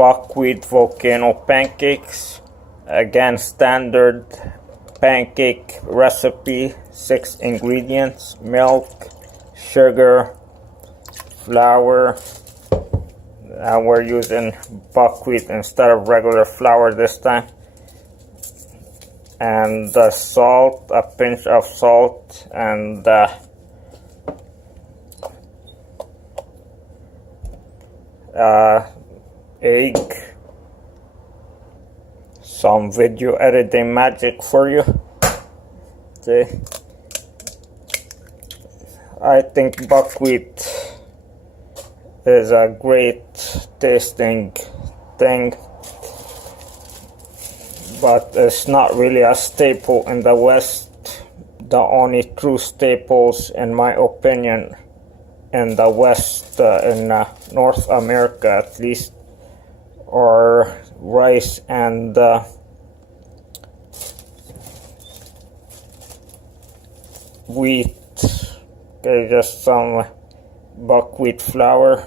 buckwheat volcano pancakes. Again, standard pancake recipe, 6 ingredients: milk, sugar, flour. And we're using buckwheat instead of regular flour this time. And salt, a pinch of salt, and egg. Some video editing magic for you. Okay. I think buckwheat is a great tasting thing, but it's not really a staple in the West. The only true staples, in my opinion, in the West, in North America at least, are rice and wheat. Okay, just some buckwheat flour.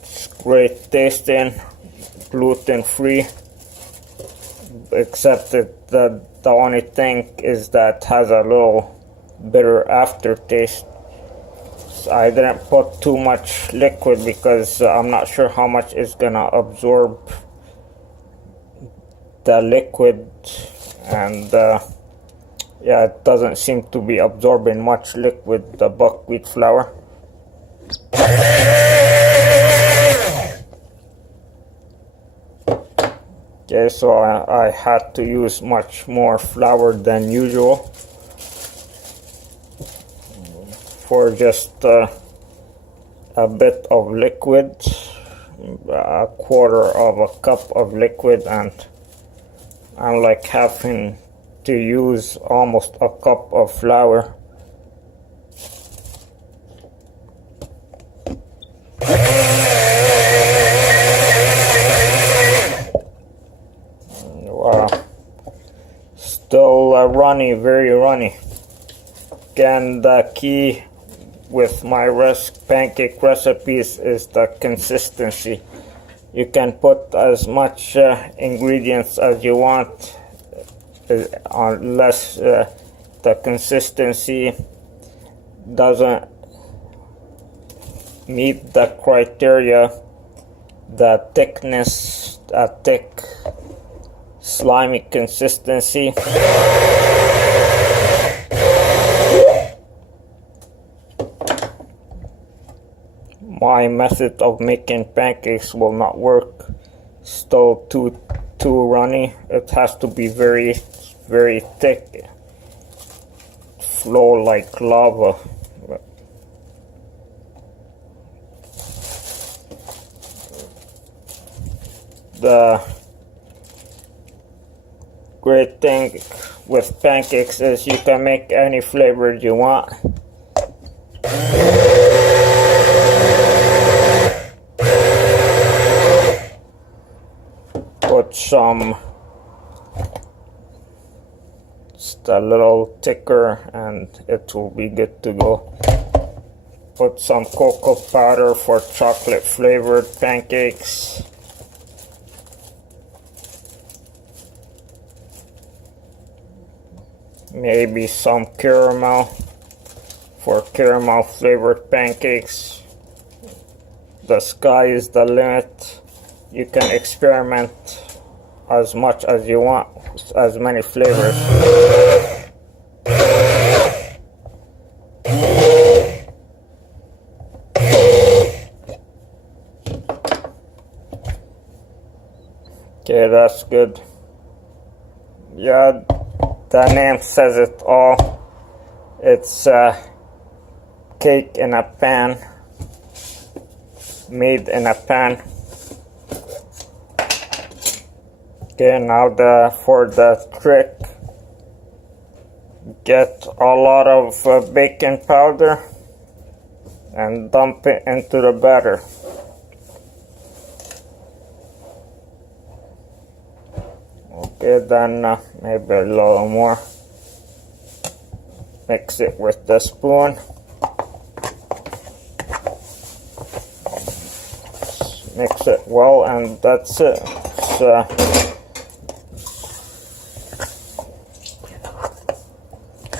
It's great tasting, gluten free, except that the only thing is that it has a little bitter aftertaste. I didn't put too much liquid because I'm not sure how much is gonna absorb the liquid, and yeah, it doesn't seem to be absorbing much liquid, the buckwheat flour. Okay, so I had to use much more flour than usual for just a bit of liquid, a quarter of a cup of liquid, and I'm like having to use almost a cup of flour. Wow, still runny, very runny. Again, the key with my pancake recipes is the consistency. You can put as much ingredients as you want, unless the consistency doesn't meet the criteria. The thickness, a thick, slimy consistency. My method of making pancakes will not work. Still too runny. It has to be very, very thick. Flow like lava. The great thing with pancakes is you can make any flavor you want. Put some, just a little thicker, and it will be good to go. Put some cocoa powder for chocolate flavored pancakes. Maybe some caramel for caramel flavored pancakes. The sky is the limit. You can experiment as much as you want, as many flavors. Okay, that's good. Yeah, the name says it all. It's cake in a pan, made in a pan. Okay, now for the trick, get a lot of baking powder and dump it into the batter. Okay, then maybe a little more. Mix it with the spoon. Mix it well, and that's it.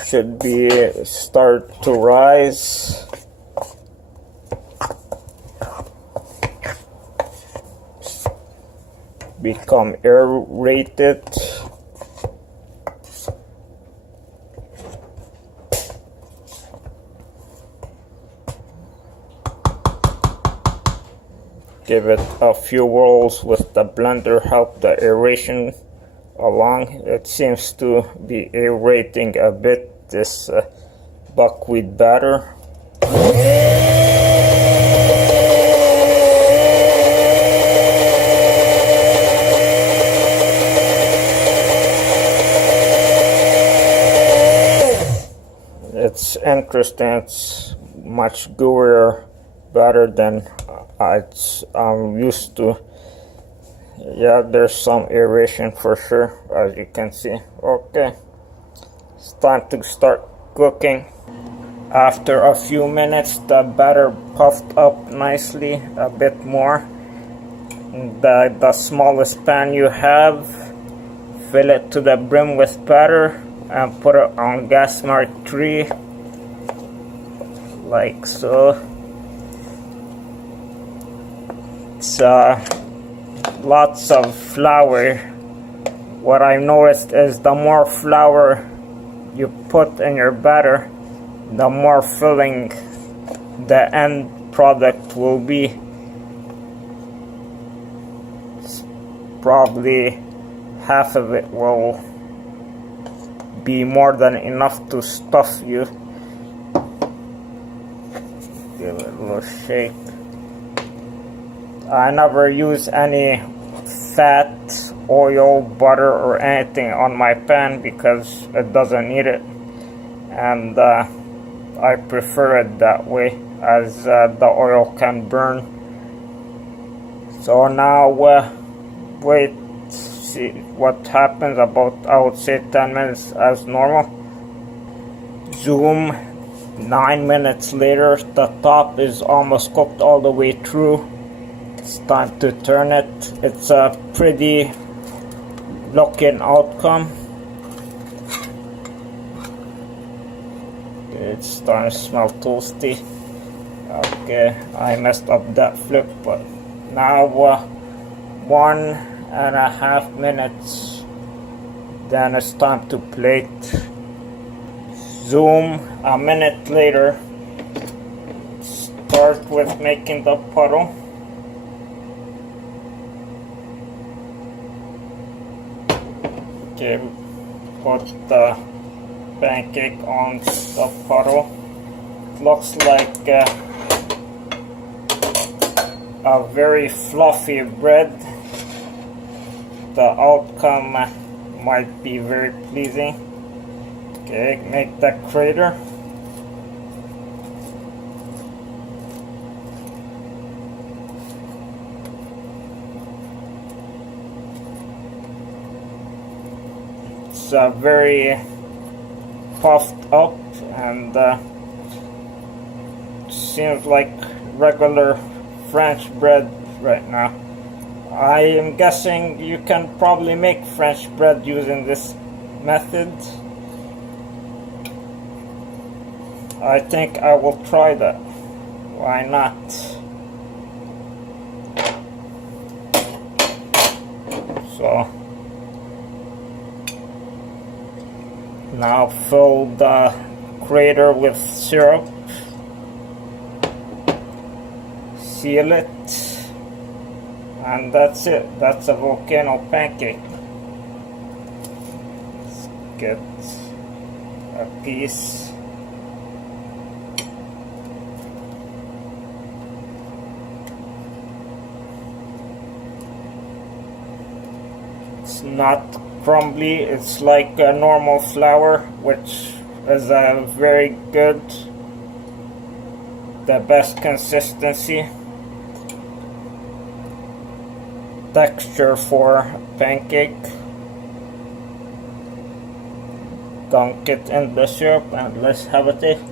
Should be start to rise. Become aerated. Give it a few whirls with the blender, help the aeration along. It seems to be aerating a bit, this buckwheat batter. It's interesting, it's much gooier batter than I'm used to. Yeah, there's some aeration for sure, as you can see. Okay, it's time to start cooking. After a few minutes, the batter puffed up nicely, a bit more. The smallest pan you have, fill it to the brim with batter and put it on gas mark 3, like so. It's lots of flour. What I noticed is the more flour you put in your batter, the more filling the end product will be. It's probably half of it will be more than enough to stuff you. Give it a little shake. I never use any fat, oil, butter or anything on my pan because it doesn't need it, and I prefer it that way, as the oil can burn. So now wait, see what happens. About, I would say, 10 minutes as normal. Zoom, 9 minutes later, the top is almost cooked all the way through. It's time to turn it. It's a pretty looking outcome. It's starting to smell toasty. Okay, I messed up that flip, but now 1.5 minutes, then it's time to plate. Zoom, a minute later. Start with making the puddle. Okay, put the pancake on the puddle. It looks like a very fluffy bread. The outcome might be very pleasing. Okay, make the crater. It's very puffed up and seems like regular French bread right now. I am guessing you can probably make French bread using this method. I think I will try that. Why not? So now fill the crater with syrup. Seal it. And that's it. That's a volcano pancake. Let's get a piece. It's not crumbly. It's like a normal flour, which is a very good, the best consistency. Texture for pancake. dunk it in the syrup and let's have a taste.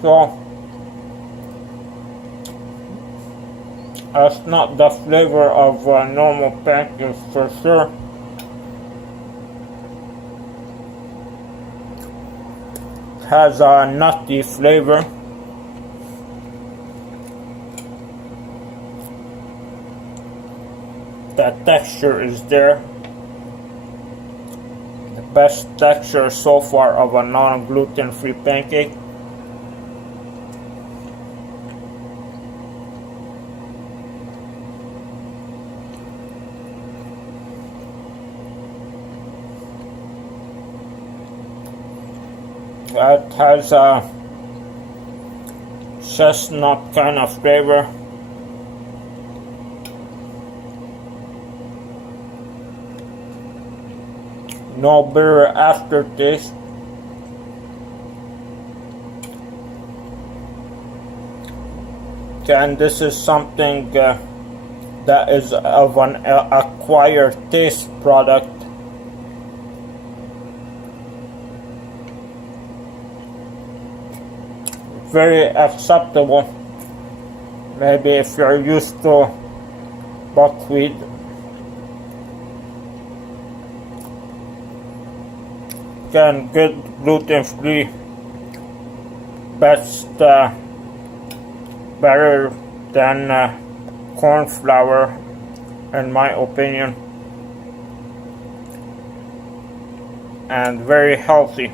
So that's not the flavor of normal pancakes for sure. It has a nutty flavor. The texture is there. The best texture so far of a non-gluten free pancake. It has a chestnut kind of flavor. No bitter aftertaste. And this is something that is of an acquired taste product. Very acceptable. Maybe if you're used to buckwheat. Again, good gluten-free. Best, better than corn flour, in my opinion. And very healthy.